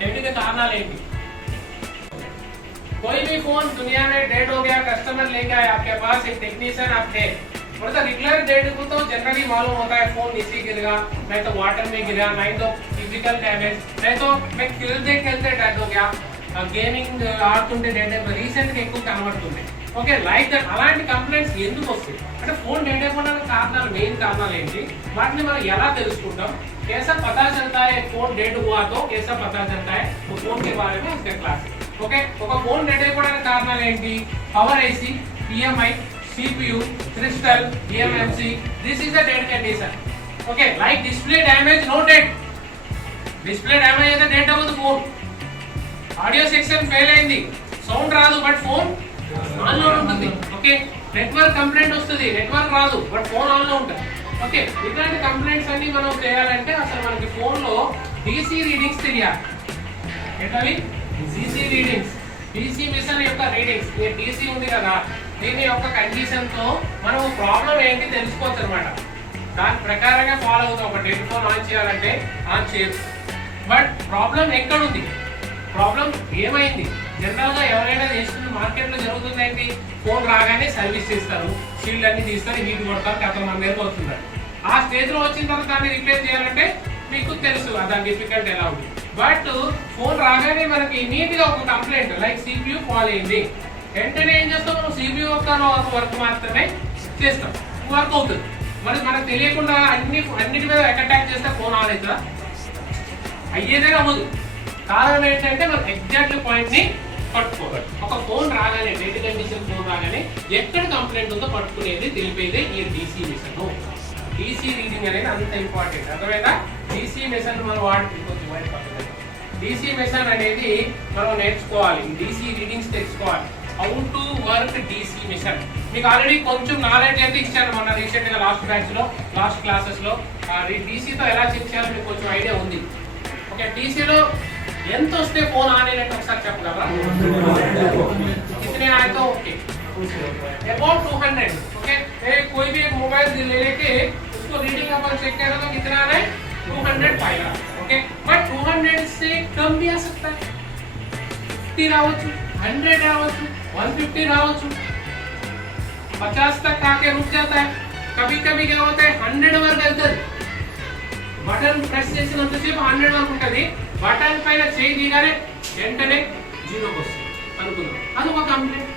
Dead के कारण ఏంటి? कोई भी फोन दुनिया में डेड हो गया, कस्टमर लेके आए आपके पास, एक टेक्नीशियन आप है, मतलब रेगुलर डेड को तो जनरली मालूम होता है फोन नीचे गिरेगा, नहीं तो वाटर में गिरा, नहीं तो फिजिकल डैमेज, नहीं तो मैं खेलते खेलते डेड हो गया, గేమింగ్ ఆడుతుంటే డెడ్ అయిపోయి రీసెంట్గా ఎక్కువ కనబడుతుంది. ఓకే, లైక్ దట్ అలాంటి కంప్లైంట్స్ ఎందుకు వస్తాయి అంటే ఫోన్ డెడ్ అయిపోవడానికి కారణాలు, మెయిన్ కారణాలు ఏంటి, వాటిని మనం ఎలా తెలుసుకుంటాం, कैसा पता चलता है फोन डेड हुआ तो कैसा पता चलता है, वो फोन के बारे में उसके क्लास. ఓకే, ఒక ఫోన్ డెడ్ అయిపోవడానికి కారణాలు ఏంటి, power IC, PMI, CPU, crystal, EMMC, this is the dead condition. Okay, like display damage, no dead, display damage అయితే డెడ్ అవ్వదు ఫోన్. ఆడియో సెక్షన్ ఫెయిల్ అయింది, సౌండ్ రాదు బట్ ఫోన్ ఆన్ లో ఉంటుంది. ఓకే, నెట్వర్క్ కంప్లైంట్ వస్తుంది, network రాదు but phone on లో ఉంటుంది. ఓకే, ఇట్లాంటి కంప్లైంట్స్ అన్ని మనం చేయాలంటే అసలు మనకి ఫోన్ లో డీసీ రీడింగ్స్ తెలియాలి. ఏంటవి డీసీ రీడింగ్స్, డీసీ మిషన్ యొక్క రీడింగ్స్. ఈ డీసీ ఉంది కదా, దీని యొక్క కండిషన్ తో మనం ప్రాబ్లం ఏంటి తెలుసుకోవచ్చు అనమాట. దాని ప్రకారంగా ఫాలో అవుతాం. ఒక డెడ్ ఫోన్ ఆన్ చేయాలంటే ఆన్ చేయొచ్చు, బట్ ప్రాబ్లం ఎక్కడుంది, ప్రాబ్లం ఏమైంది, జనరల్ గా ఎవరైనా చేస్తున్న మార్కెట్ లో జరుగుతుంది ఏంటి, ఫోన్ రాగానే సర్వీస్ చేస్తారు, షీల్డ్ అన్ని తీస్తారు, హీట్ కొడతారు, గత మన దగ్గర వస్తుంది. ఆ స్టేజ్ లో వచ్చిన తర్వాత దాన్ని రిప్లేస్ చేయాలంటే మీకు తెలుసు దాని డిఫికల్ట్ ఎలా ఉంది. బట్ ఫోన్ రాగానే మనకి నీట్ గా ఒక కంప్లైంట్ లైక్ CPU ఫాల్ అయింది, వెంటనే ఏం చేస్తాం, మనం CPU యొక్క వర్క్ మాత్రమే చేస్తాం, వర్క్ అవుతుంది. మరి మనకు తెలియకుండా అన్నిటి మీద అటాక్ చేస్తే ఫోన్ ఆన్ అవుతుందా, అయ్యేదే అవ్వదు. కారణం ఏంటంటే మనం ఎగ్జాక్ట్ పాయింట్ ని పట్టుకోవాలి. ఒక ఫోన్ రాగానే, డెడ్ కండిషన్ ఫోన్ రాగానే ఎక్కడ కంప్లైంట్ ఉందో పట్టుకునేది తెలిపేదే ఈ డీసీ మిషన్. డీసీ రీడింగ్ అనేది అంత ఇంపార్టెంట్. అర్థమైనా, డీసీ మిషన్ మనం డీసీ మిషన్ అనేది మనం నేర్చుకోవాలి, డీసీ రీడింగ్స్ తెలుసుకోవాలి. How to work DC machine మీకు ఆల్రెడీ కొంచెం నాలెడ్జ్ అయితే ఇచ్చాను మొన్న రీసెంట్ గా లాస్ట్ బ్యాచ్ లో, లాస్ట్ క్లాసెస్ లో. డీసీతో ఎలా చెక్ చేయాలో మీకు కొంచెం ఐడియా ఉంది. ఓకే, డీసీలో ఎంత వస్తే फोन आने लगे ఒకసారి చెప్పగలరా? कितने आए तो ओके, अबाउट 200. ओके, कोई भी एक मोबाइल ले लेके उसको रीडिंग अपन चेक करें तो कितना आ रहा है, 200 पाएगा. ओके, बट 200 से कम भी आ सकता है, 50 రావచ్చు, 100 రావచ్చు, 150 రావచ్చు, 50 तक आके रुक जाता है. कभी कभी क्या होता है 100 వరకు వెళ్తుంది. బటన్ ప్రెస్ చేసినంతసేపు 100 వరకు ఉంటుంది, బటన్ పైన చేయి దిగానే వెంటనే 0కి వస్తుంది అనుకుందాం. అది ఒక కంప్లైంట్.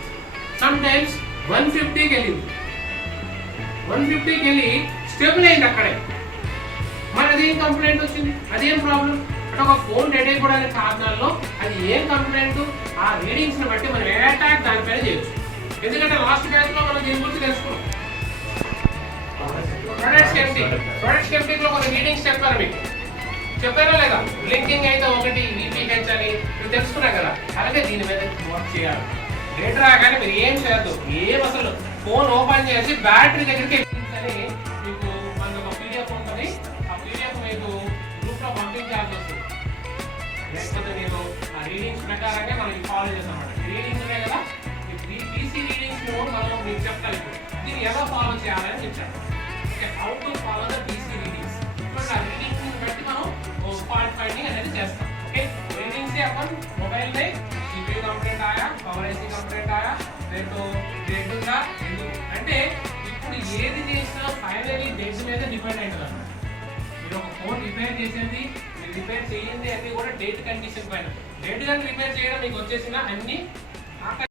సమ్ టైమ్స్ 150కి వెళ్ళింది, 150కి వెళ్ళి స్టేబుల్ అయింది అక్కడే, మరి అదేం కంప్లైంట్ వచ్చింది, అదేం ప్రాబ్లం అంటే ఒక ఫోన్ డెడ్ అయిపోవడానికి కారణాల్లో అది ఏం కంప్లైంట్, ఆ రీడింగ్స్ ని బట్టి మనం అటాక్ దానిపైన చేయొచ్చు. ఎందుకంటే లాస్ట్ బ్యాచ్ లో మనం దీని గురించి తెలుసుకున్నాం. ప్రొడక్ట్ స్కెప్టిక్ లో కొన్ని రీడింగ్స్ చెప్పారు మీకు, చెప్పారా లేదా? బ్లింకింగ్ అయితే ఒకటి, VPH అని మీరు తెలుసుకున్నా కదా. అలాగే దీని మీద వర్క్ చేయాలి. డేట్ రాగానే మీరు ఏం చేయొద్దు, ఏం అసలు ఫోన్ ఓపెన్ చేసి బ్యాటరీ దగ్గరికి ఎక్కించాలి. మీకు మనకు ఒక PDF ఉంటుంది, ఆ PDF మీకు గ్రూప్ లో పంపించాల్సి వస్తుంది. లేకపోతే మీరు ఆ రీడింగ్స్ ప్రకారంగా మనకి ఫాలో చేస్తామన్నమాట. రీడింగ్స్ ఉన్నాయి కదా, ఈ DC రీడింగ్స్ మనం మీకు చెప్తాను. దీన్ని ఎలా ఫాలో చేయాలని చెప్పాను. How to follow the DC readings. ఇప్పుడు ఆ రీడింగ్స్ బట్టి మనం फॉल्ट फाइंडिंग అనేది చేస్తాం. ఓకే, रीडिंग से अपन मोबाइल में CPU कंप्लेंट आया, पवर IC कंप्लेंट आया, तो डेड ఉందా అంటే ఇప్పుడు ఏది చేసినా ఫైనల్లీ డెడ్ మీద డిపెండ్ అవుతుంది. మీరు ఒక ఫోన్ రిపేర్ చేసేది, మీరు రిపేర్ చేయండి అన్ని కూడా డెడ్ కండిషన్ పైన. డెడ్ గా రిపేర్ చేయడం మీకు వచ్చేసిన అన్ని